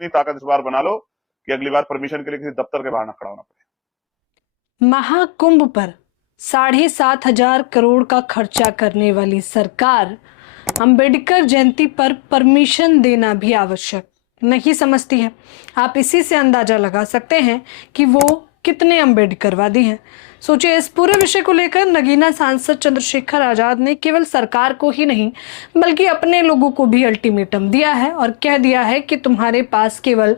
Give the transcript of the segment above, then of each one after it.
इतनी ताकत इस बार बना लो कि अगली बार परमिशन के लिए किसी दफ्तर के बाहर ना खड़ा होना पड़े। महाकुंभ पर 7,500 करोड़ का खर्चा करने वाली सरकार अंबेडकर जयंती पर परमिशन देना भी आवश्यक नहीं समझती है। आप इसी से अंदाजा लगा सकते हैं कि वो कितने अंबेडकरवादी हैं। सोचिए, इस पूरे विषय को लेकर नगीना सांसद चंद्रशेखर आजाद ने केवल सरकार को ही नहीं बल्कि अपने लोगों को भी अल्टीमेटम दिया है और कह दिया है कि तुम्हारे पास केवल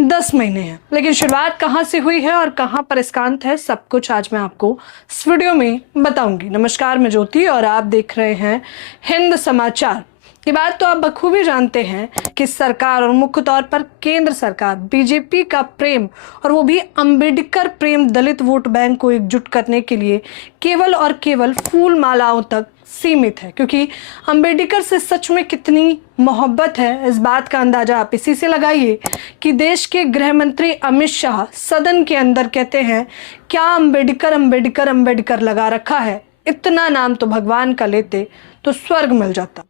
10 महीने हैं। लेकिन शुरुआत कहां से हुई है और कहां पर इसका अंत है, सब कुछ आज मैं आपको इस वीडियो में बताऊंगी। नमस्कार, मैं ज्योति और आप देख रहे हैं हिंद समाचार। ये बात तो आप बखूबी जानते हैं कि सरकार और मुख्य तौर पर केंद्र सरकार बीजेपी का प्रेम, और वो भी अंबेडकर प्रेम दलित वोट बैंक को एकजुट करने के लिए केवल और केवल फूल मालाओं तक सीमित है। क्योंकि अंबेडकर से सच में कितनी मोहब्बत है, इस बात का अंदाजा आप इसी से लगाइए कि देश के गृह मंत्री अमित शाह सदन के अंदर कहते हैं, क्या अंबेडकर अंबेडकर अंबेडकर लगा रखा है, इतना नाम तो भगवान का लेते तो स्वर्ग मिल जाता।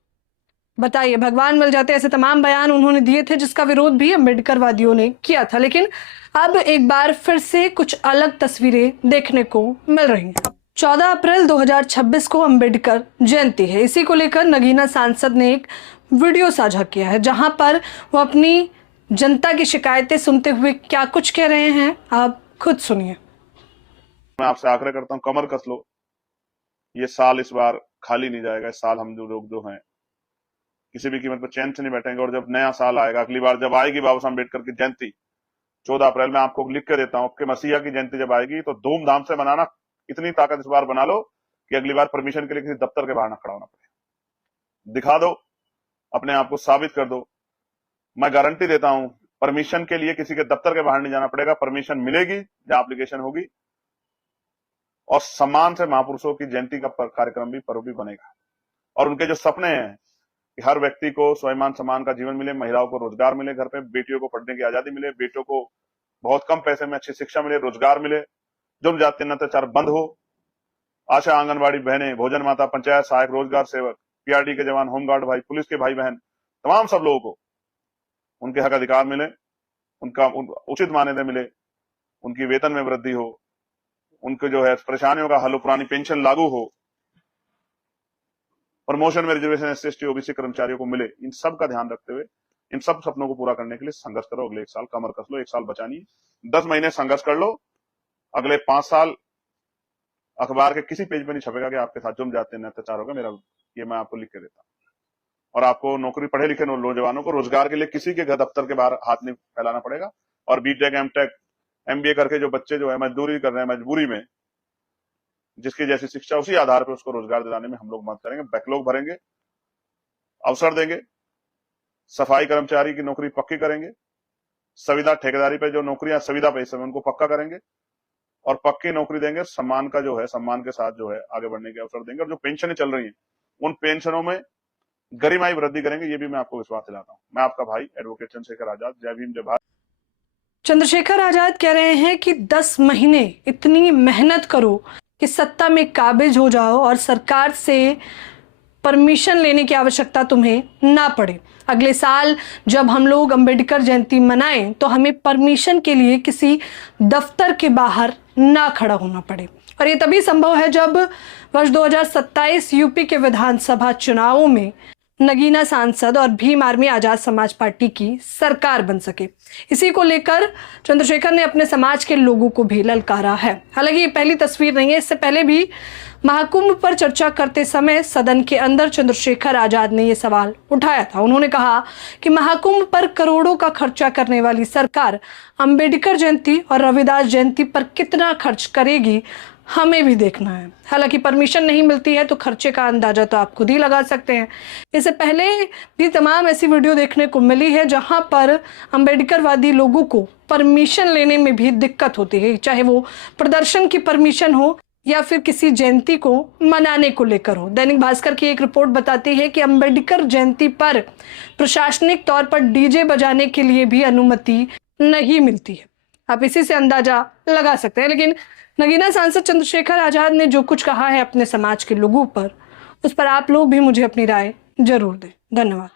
बताइए, भगवान मिल जाते, ऐसे तमाम बयान उन्होंने दिए थे जिसका विरोध भी अंबेडकरवादियों ने किया था। लेकिन अब एक बार फिर से कुछ अलग तस्वीरें देखने को मिल रही हैं। 14 अप्रैल 2026 को अंबेडकर जयंती है। इसी को लेकर नगीना सांसद ने एक वीडियो साझा किया है जहां पर वो अपनी जनता की शिकायतें सुनते हुए क्या कुछ कह रहे हैं, आप खुद सुनिए। मैं आपसे आग्रह करता हूँ, कमर कस लो, ये साल इस बार खाली नहीं जाएगा। इस साल हम जो लोग जो हैं किसी भी कीमत पर चैन से नहीं बैठेंगे। और जब नया साल आएगा, अगली बार जब आएगी बाबा साहब अम्बेडकर की जयंती 14 अप्रैल में, आपको लिख के देता हूं, आपके मसीहा की जयंती जब आएगी तो धूमधाम से मनाना। इतनी ताकत इस बार बना लो कि अगली बार परमिशन के लिए किसी दफ्तर के बाहर ना खड़ा होना पड़े। दिखा दो, अपने आप को साबित कर दो। मैं गारंटी देता हूं, परमिशन के लिए किसी के दफ्तर के बाहर नहीं जाना पड़ेगा। परमिशन मिलेगी, जहां एप्लीकेशन होगी, और सम्मान से महापुरुषों की जयंती का कार्यक्रम भी, पर्व भी बनेगा। और उनके जो सपने हैं कि हर व्यक्ति को स्वाभिमान सम्मान का जीवन मिले, महिलाओं को रोजगार मिले, घर पे बेटियों को पढ़ने की आजादी मिले, बेटियों को बहुत कम पैसे में अच्छी शिक्षा मिले, रोजगार मिले, जुर्म जाति अत्याचार बंद हो, आशा आंगनबाड़ी बहनें, भोजन माता, पंचायत सहायक, रोजगार सेवक, पीआरडी के जवान, होमगार्ड भाई, पुलिस के भाई बहन, तमाम सब लोगों को उनके हक अधिकार मिले, उनका उचित मान्यता मिले, उनकी वेतन में वृद्धि हो, उनके जो है परेशानियों का हल हो, पुरानी पेंशन लागू हो, प्रमोशन में रिजर्वेशन एससी ओबीसी कर्मचारियों को मिले। इन सब का ध्यान रखते हुए इन सब सपनों को पूरा करने के लिए संघर्ष करो। अगले 1 साल कमर कस लो, 1 साल बचानी, 10 महीने संघर्ष कर लो। अगले 5 साल अखबार के किसी पेज पे नहीं छपेगा कि आपके साथ जुर्म जाते अत्याचार होगा। मेरा ये मैं आपको लिख के देता हूँ। और आपको नौकरी, पढ़े लिखे नौजवानों को रोजगार के लिए किसी के घर दफ्तर के बाहर हाथ नहीं फैलाना पड़ेगा। और बीटेक, एमटेक, एमबीए करके जो बच्चे जो है मजदूरी कर रहे हैं, मजबूरी में, जिसकी जैसी शिक्षा उसी आधार पर उसको रोजगार दिलाने में हम लोग मदद करेंगे। बैकलॉग भरेंगे, अवसर देंगे, सफाई कर्मचारी की नौकरी पक्की करेंगे, संविदा ठेकेदारी पे जो नौकरियां संविदा पे इस समय उनको पक्का करेंगे, और पक्की नौकरी देंगे। सम्मान का जो है, सम्मान के साथ जो है आगे बढ़ने के अवसर देंगे। और जो पेंशनें चल रही हैं, उन पेंशनों में गरिमाई वृद्धि करेंगे। ये भी मैं आपको विश्वास दिलाता हूं। मैं आपका भाई एडवोकेट चंद्रशेखर आजाद। जय भीम, जय भारत। चंद्रशेखर आजाद कह रहे हैं कि 10 महीने इतनी मेहनत करो कि सत्ता में काबिज हो जाओ और सरकार से परमिशन लेने की आवश्यकता तुम्हें ना पड़े। अगले साल जब हम लोग अंबेडकर जयंती मनाएं तो हमें परमिशन के लिए किसी दफ्तर के बाहर ना खड़ा होना पड़े। और ये तभी संभव है जब वर्ष 2027 यूपी के विधानसभा चुनावों में नगीना सांसद और भीम आर्मी आजाद समाज पार्टी की सरकार बन सके। इसी को लेकर चंद्रशेखर ने अपने समाज के लोगों को भी ललकारा है। हालांकि ये पहली तस्वीर नहीं है, इससे पहले भी महाकुंभ पर चर्चा करते समय सदन के अंदर चंद्रशेखर आजाद ने यह सवाल उठाया था। उन्होंने कहा कि महाकुंभ पर करोड़ों का खर्चा करने वाली सरकार अंबेडकर जयंती और रविदास जयंती पर कितना खर्च करेगी, हमें भी देखना है। हालांकि परमिशन नहीं मिलती है तो खर्चे का अंदाजा तो आप खुद ही लगा सकते हैं। इससे पहले भी तमाम ऐसी वीडियो देखने को मिली है जहां पर अंबेडकरवादी लोगों को परमिशन लेने में भी दिक्कत होती है, चाहे वो प्रदर्शन की परमिशन हो या फिर किसी जयंती को मनाने को लेकर हो। दैनिक भास्कर की एक रिपोर्ट बताती है कि अंबेडकर जयंती पर प्रशासनिक तौर पर डीजे बजाने के लिए भी अनुमति नहीं मिलती है। आप इसी से अंदाजा लगा सकते हैं। लेकिन नगीना सांसद चंद्रशेखर आजाद ने जो कुछ कहा है अपने समाज के लोगों पर, उस पर आप लोग भी मुझे अपनी राय जरूर दें। धन्यवाद।